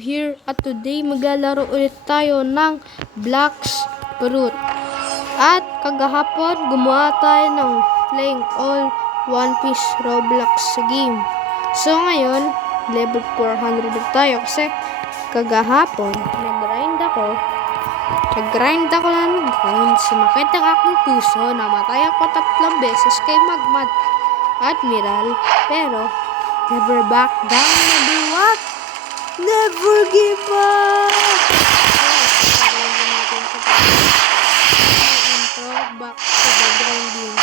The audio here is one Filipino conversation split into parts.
Here at today maglalaro ulit tayo ng Blox Fruit. At kagahapon gumawa tayo ng playing all One Piece Roblox game. So ngayon level 400 tayo kasi kagahapon nag-grind ako ng sumakit ang aking puso, namatay ako 3 beses kay Magmad Admiral, pero never back down, never what? Never give up! Intro, back to the grinding.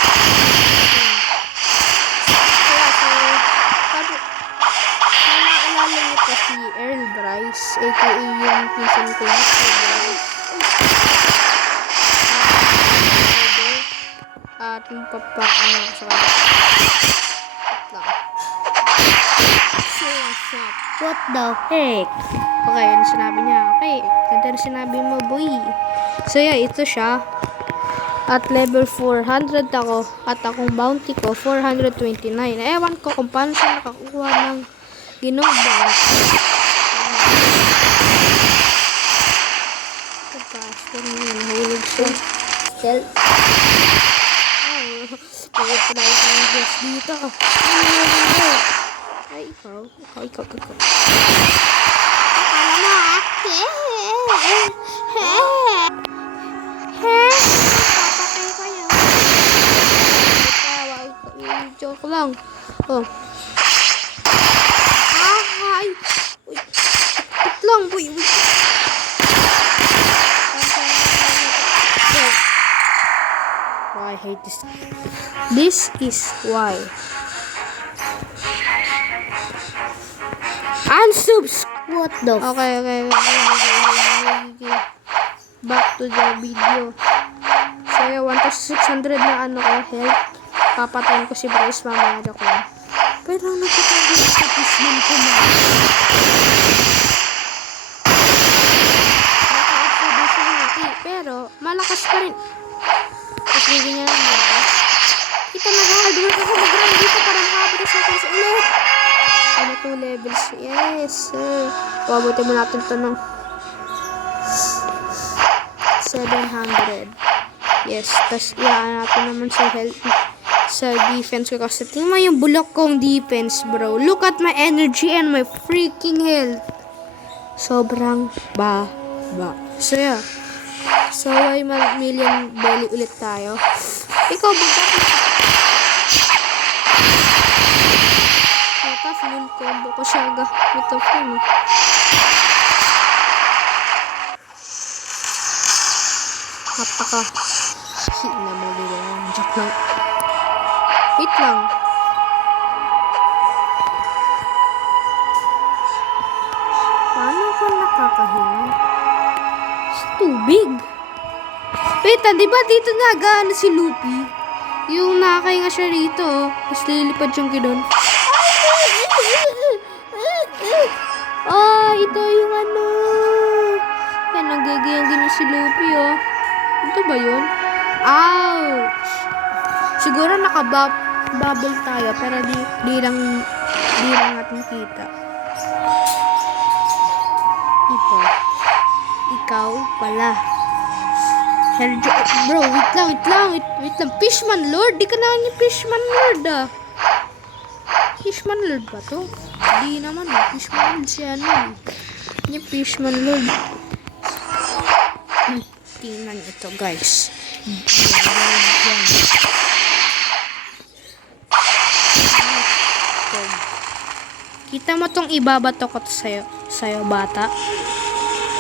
Naalala niyo pa si Earl Bryce, aka yung pinsan ko yung at yung papaano sa what the heck? Okay, ano sinabi niya? Okay, ganda na sinabi mo, boy. So yeah, ito siya. At level 400 ako. At akong bounty ko, 429. Ewan ko kung paano siya nakakuha ng ginong bounty. Pagkaston niya, nahulog siya. Still. Pagod pa tayo sa guest dito. Ay, ikaw. Papatay ko yan. Joke lang. Oh. Ay. Uy. Wait lang, boy. Oh, I hate this. This is why. What the Okay. Back to the video. So, 1,600 na ano ko, health. Papatayin ko si Bryce mamaya ko. Pero nagkakagulo sa pisman ko na. Naka-exhibition natin. Pero, malakas pa rin. Tapos bigyan niya lang malakas. Kita na ba? Dulo ka mag-run dito para makapit sa akin sa ulit. 2 levels. Yes, sir. Pabuti mo natin ito ng 700. Yes. Tapos, iaan natin naman sa health. Sa defense ko. Kasi tingnan mo yung bulok kong defense, bro. Look at my energy and my freaking health. Sobrang baba. So, yeah. So, ay million belly ulit tayo. Ikaw, bakit? Full combo ko siya gamit ako mo. Napaka hit na mo bilang jack lang. Wait lang. Paano ko nakakahinga? Sa tubig. Wait, di ba dito nag-ano si Luffy? Yung nakakahinga siya rito. Tapos lilipad yung gano'n. Ito yung ano. Yan, nagagayang ganyan si Luffy, oh. Ito ba yun? Ouch! Siguro nakabubble tayo, pero di lang natin kita. Ito. Ikaw pala. Bro, wait lang. Fishman Lord? Di ka na yung Fishman Lord, ah. Fishman Lord ba to? Di naman, Fishman Lord siya, ano. Yung Fishman Lord. Tingnan ito, guys. Kita mo tong ibabato ko sa'yo, bata.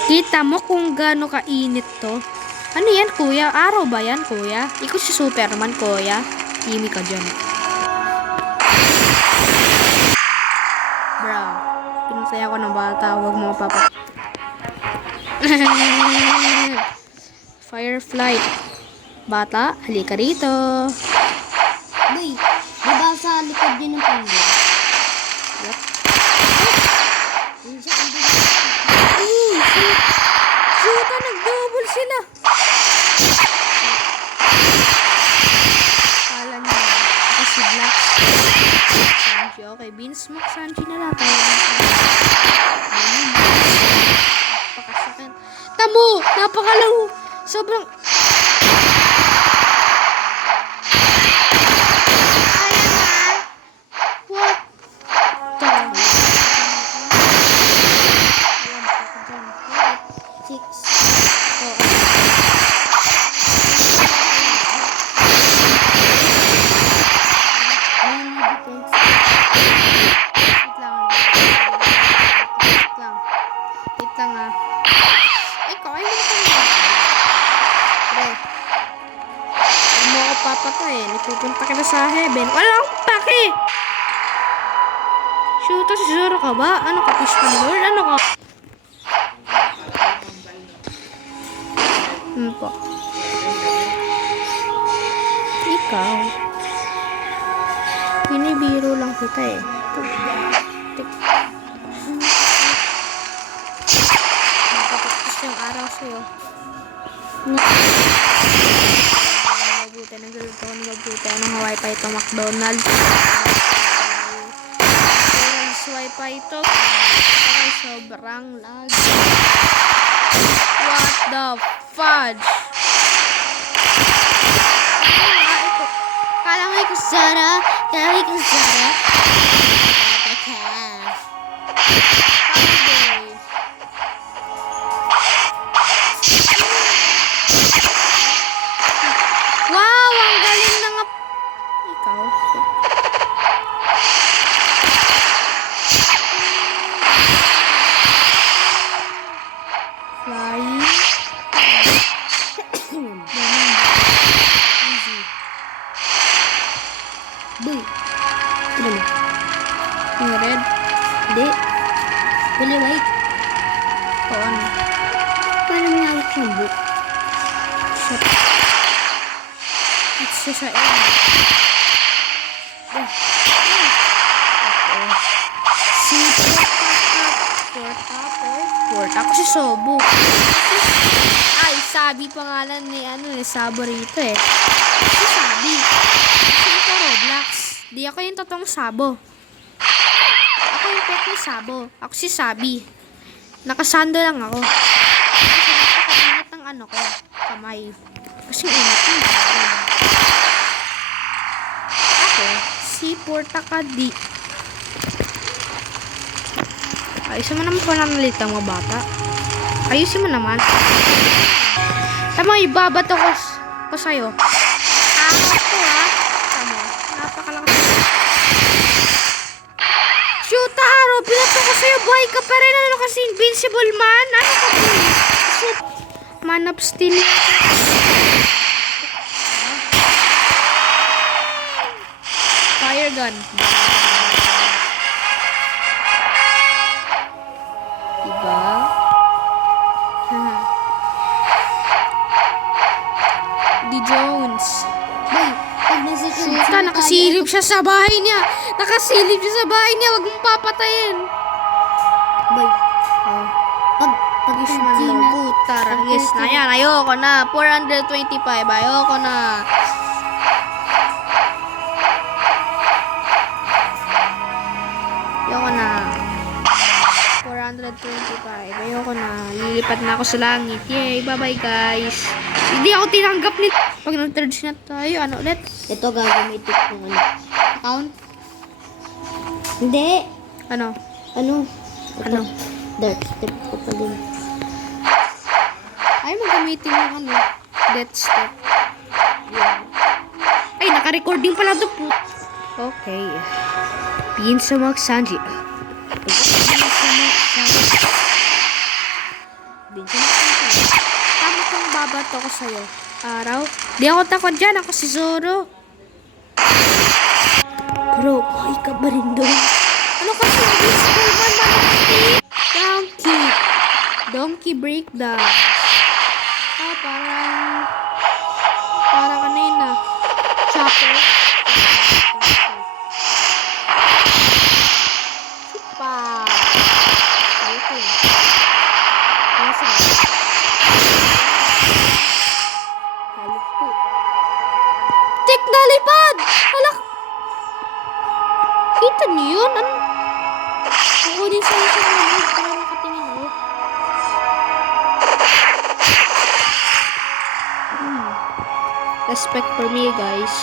Kita mo kung gaano kainit to. Ano yan, kuya? Araw ba yan, kuya? Ikaw si Superman, kuya. Himi ka dyan. Bro, pinasaya ko ng bata. Huwag mo papat. Firefly. Bata, halika rito. Boy, diba sa likod din ng pangyo? What? Shoot, nag-double sila. Kala niya. Kasi Black. Okay, Beansmoke Sanji na lang. mo! Napakalaro! Sobrang... Ayan na! What the... Six. Ayun na defense. Wait lang. Wait lang ah. Ay, kaya mo ito na. Pre. Huwag mo ako papatayin. Ipupunta ka na sa heaven. Wala akong pake! Shoot, si Zoro ka ba? Ano ka, fish from Lord? Ano ka? Po. Ikaw. Binibiro lang kita eh. Nakapagpus yung araw sa'yo. Mabuti. Nagluto ko na mabuti. Anong wifi ito? McDonald's. McDonald's wifi ito. Ay, sobrang lag. What the fudge? Kala mo ikaw Zara? Kala mo ikaw Zara? Wow! Ang galing na nga. Ikaw? Flying. Easy. Boy. Ano mo? Yung red? Hindi. Wala white. O ano? Paano nangyawit yung book? Shut up. It's just a end. Si Port. Ako si Sobo. Ay, Sabi pangalan ni Sabo rito eh. Si Sabi. Kasi ito Roblox. Di ako yung totoong Sabo. Ako yung pet ni Sabo. Ako si Sabi. Nakasando lang ako. Kasi napakainit ng ko. Kamay. Kasi init yung ako, si Portakadi. Ayusin mo naman pa ng litang mga bata. Ayusin mo naman. Tama, ibabato ko sa'yo. Ako ha. Tama, napakalakas. Shoot, Aro, binato ko sa'yo. Buhay ka pa rin. Ano kasi invincible man? Ano ka po? Shoot. Man of steel. Fire gun. Diba? Di Jones. Boy, pag nasa Sultan, nakasilip siya sa bahay niya. Nakasilip siya sa bahay niya. Huwag mong papatayin. Boy, pag Yes, man, logo. Tara, yes na yan. Ayoko na. 425. Ayoko na. Ayoko na. 425. Ayoko na. Lilipad na ako sa langit. Yay, bye-bye guys. Hindi ako tinanggap nito. Pag nag-thirds na tayo, ano ulit? ito gagamitin ng ano. Account? Hindi. Ano? Ano? Ano? Dark step ko pa din. Ay, magamitin yung death step. Ay, naka-recording pala ito po. Okay. Pin sa Mark Sanji. Tama kang babato ko sa'yo. Araw. Di ako takot dyan. Ako si Zoro. Bro, buhay ka ba rin doon? Ano kasi invisible man Donkey. Donkey breakdown. Ah, parang kanina. Chopper. Pa. Okay. Asa? Halik po. Tik na lipad! Halak! Kita niyo yun? Ano? Ako din sa mga para makatingin ako. Respect for me, guys.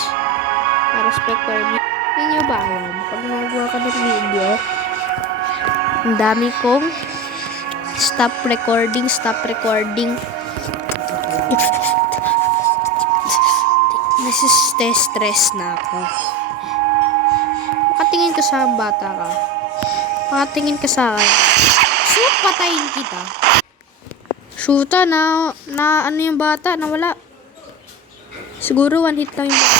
Respect for me. Hindi nyo ba alam? Pag nagawa ka ng video, ang dami kong stop recording. Stress na ako. Makatingin ka sa akin, bata ka. Makatingin ka sa akin. Shoot, patayin kita. Shoota, na ano yung bata, nawala. Siguro one hit lang yung bata.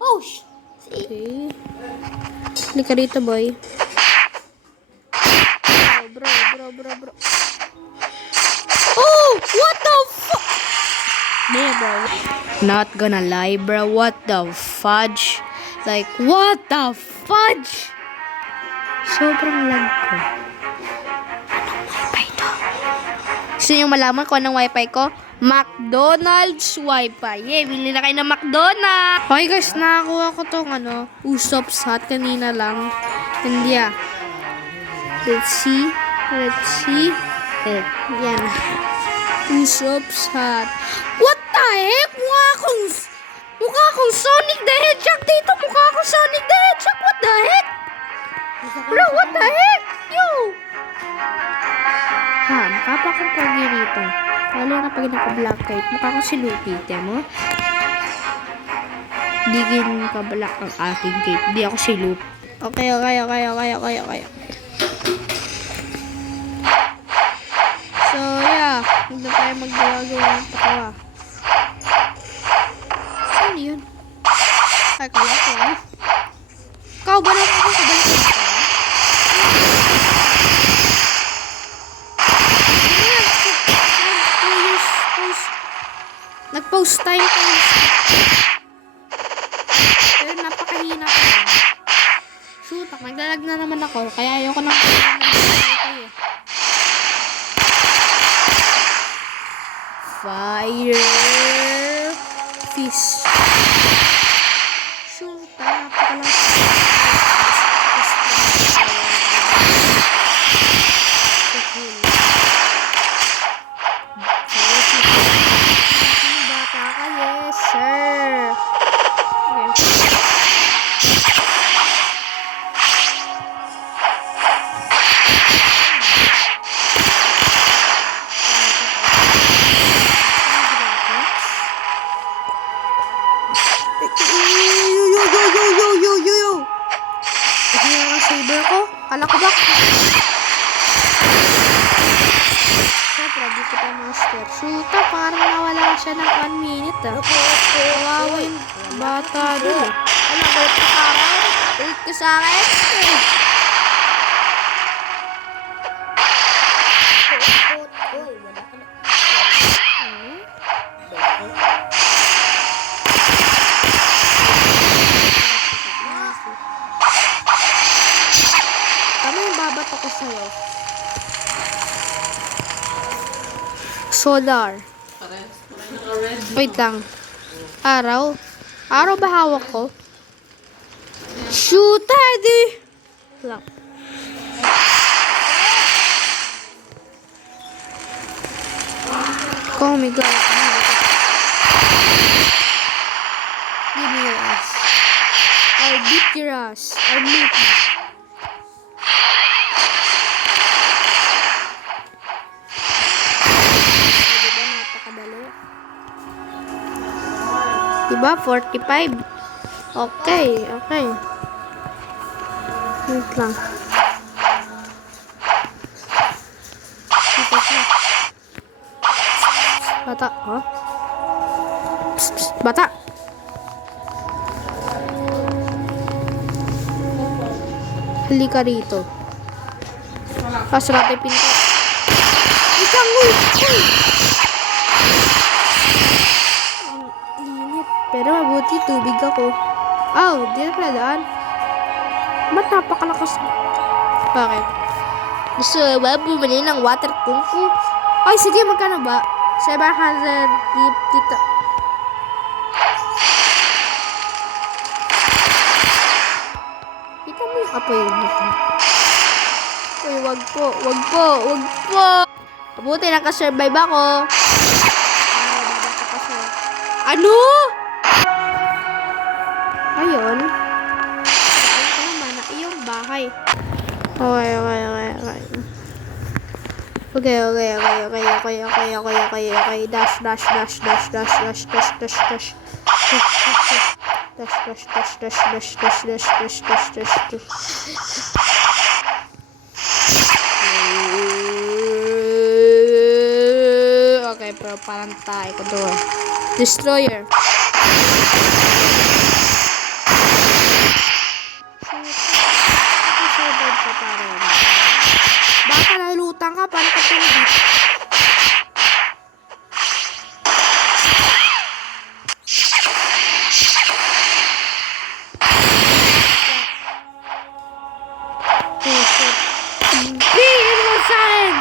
Oh, Okay. Halika rito, boy. Bro. Oh! What the fuck? Yeah, bro. Not gonna lie, bro. What the fudge? Like, what the fudge? Sobrang lag ko. Anong wifi to? Gusto nyo malaman kung anong wifi ko? McDonald's wifi. Yeah, bili na kayo ng McDonald's. Okay guys, nakakuha ko tong Usopp's Hut kanina lang. And yeah. Let's see. Yan. Usopp's Hut. What the heck? Mukha akong Sonic the Hedgehog dito. Mukha akong Sonic the Hedgehog. What the heck? Bro, what the heck? Yo! Ha, mukha pa akong pogi rito. Lalo na pag naka-black kite. Mukha akong si Luffy. Tiyan mo? Digin ka black ang aking cape. Di ako si Luffy. Okay. So, yeah. Hindi tayo maggawa ng patawa. Ano yun? Ay, kala ko. Ikaw ba naman ako? Kabalik ko. Nag-post time ko. Pero napakahina ko. Shoot, naglalag na naman ako. Kaya ayoko na Fire fish. Shoot, napakalang. Bata ka, yes sir. Yo. Hindi na saber ko. Kala ko ba? Siyempre, di ko pa master. Shoota, parang nawala siya ng 1 minute. Kawawa yung bata doon. Ano, balik ka sa akin? Balik ka sa akin? Oy, wala ka na. Tama yung babat ako sa'yo. Solar. Wait lang. Araw? Araw ba hawak ko? Shoot, daddy! Lang. Oh my god. Give me your ass. I'll beat your ass. I'll beat you. Diba napakadali? Diba 45? Okay. Wait lang. Bata, ha? Psst, bata! Halika rito. Sarap yung pinto. Isang uy! Ang init. Pero mabuti tubig ako. Oh, di na pala daan. Ba't napakalakas? Bakit? Gusto ba bumili ng water kung fu? Ay, sige, magkano ba? 700 dito. Kita mo yung apoy nito. Uy, wag po. Mabuti nakasurvive ako. Ano? Ayun. Ayun ko naman na iyong bahay. Okay. Dash. Okay, pero parang tayo ko doon. Destroyer. Baka nalutang ka, paano ka tulad? Bigyan mo sa akin!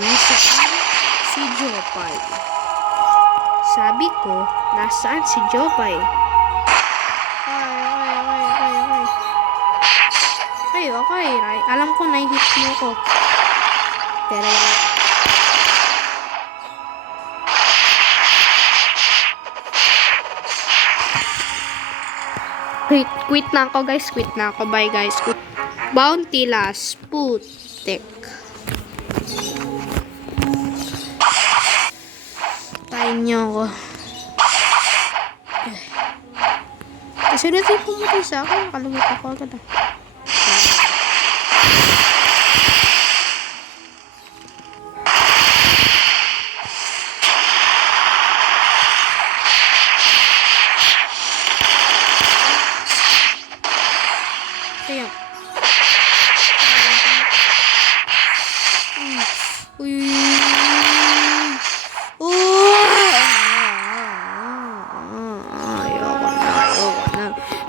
Nasaan si Jopay? Sabi ko, nasaan si Jopay? Okay. Alam ko na-hit mo ko. Pero quit na ako guys. Bye guys. Bounty last. Putek. Tayin niyo ako. Kasi natin pumunta sa akin. Nakalimutan ko agad ah. Ayan. Uy.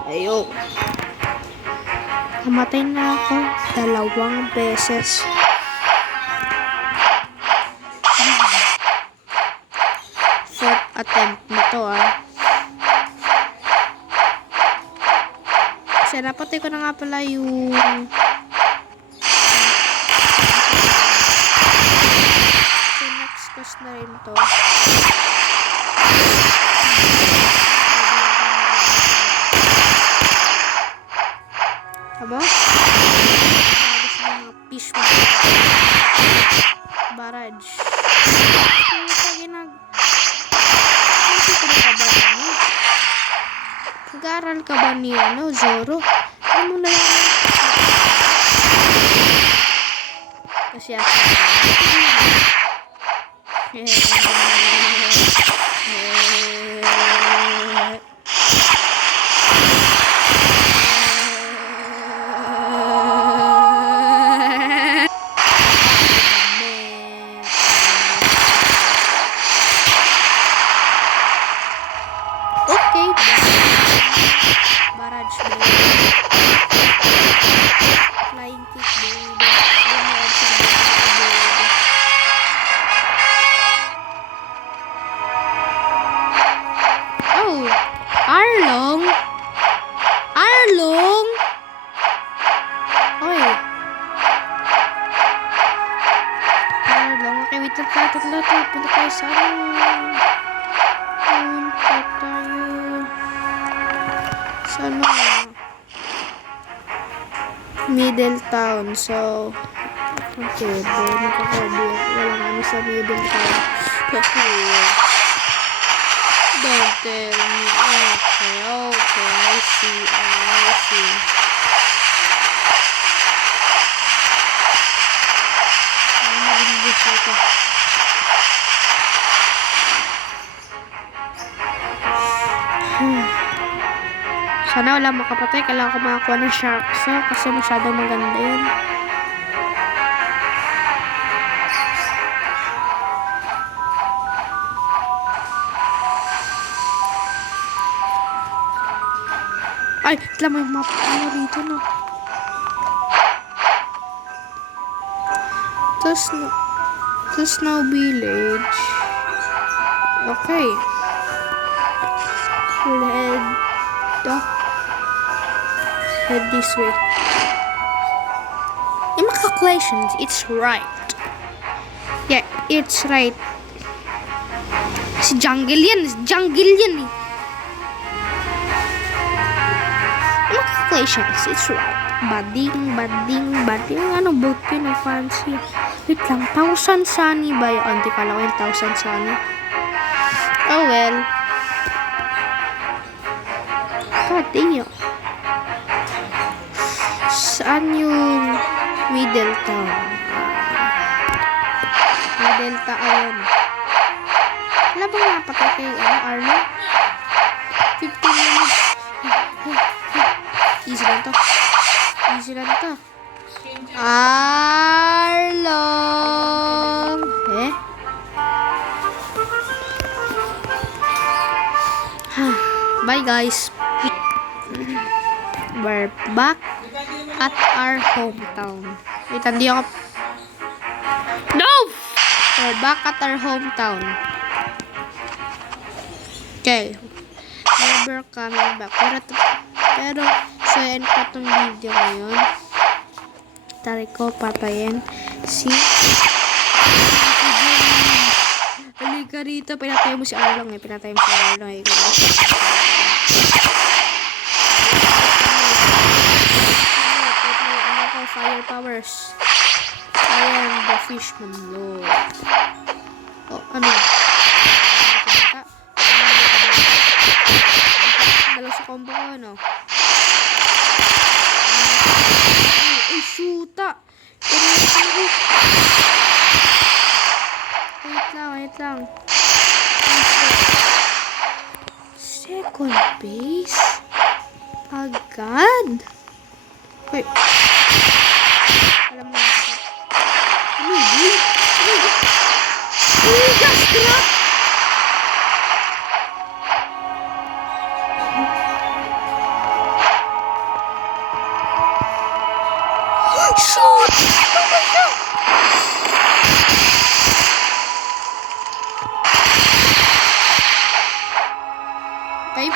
Ayoko. Namatay na ako 2 beses. Fourth attempt nito ah. Kasi napatay ko na nga pala yung so next quest na rin to. Tama? Halos na mga fish mo. Barrage. Ano sa ginag... Nag-aaral ka ba ni Zoro? Ano mo na yan? Kasi ako. Okay. Barrage blade. Flying kick blade. Oh! Arlong? Oy. Arlong. Okay, wait lang tayo. Punta tayo sa Middletown. So, okay, walang ano sa Middletown. Okay. Don't tell me. Okay, I see. Ano naging gusto ito? Sana wala makapatay. Kailangan ko makakuha ng shark so kasi masyadong maganda yun. Ay, tala mo yung map. Ano dito na? To Snow Village. Okay. Head this way. In my calculations, it's right. Yeah, it's right. Si Jungle yan. Jungle yan eh. Congratulations, it's right. Bading. Ano boat yun ang fancy? Wait lang, 1,000 sunny ba yun? Hindi kala ko yung 1,000 sunny. Oh well. God damn. Saan yung Middletown? Middletown, ayun. Wala bang napatay kay Arlo? 15 minutes. Easy lang to. Arlong. Bye guys. We're back at our hometown. Wait, hindi ako. No! We're back at our hometown. Okay. Never coming back. Pero so end ko tong video ngayon. Tari ko patayin si halika rito. Pinatay mo si Arlong eh. Fire powers. I am the fishman lord. Oh, ano? Dalawa sa combo ko, ano? Ay, shoota! Wait lang. Second base? Agad? Wait. Alam mo na ako. Just drop! Shoot! Okay.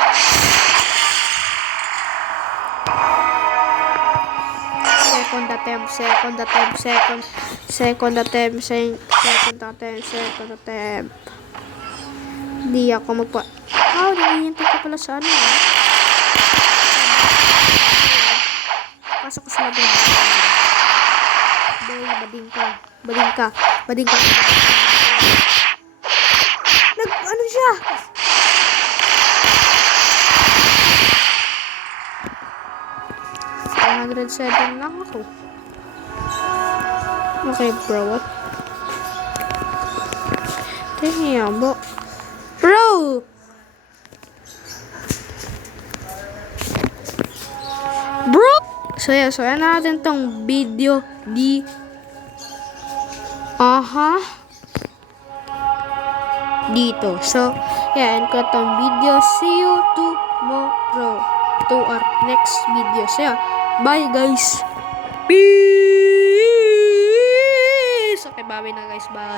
Second attempt. Hindi ako nangyayantay ka pala sa ano pasok ko sa labing. Bading ka. Ano siya? $107 lang ako. Okay, bro. What? Damn, bro! So yan natin tong video dito. So, yan ko tong video. See you tomorrow to our next video. So, yeah. Bye, guys. Peace! Okay, bye na, guys. Bye.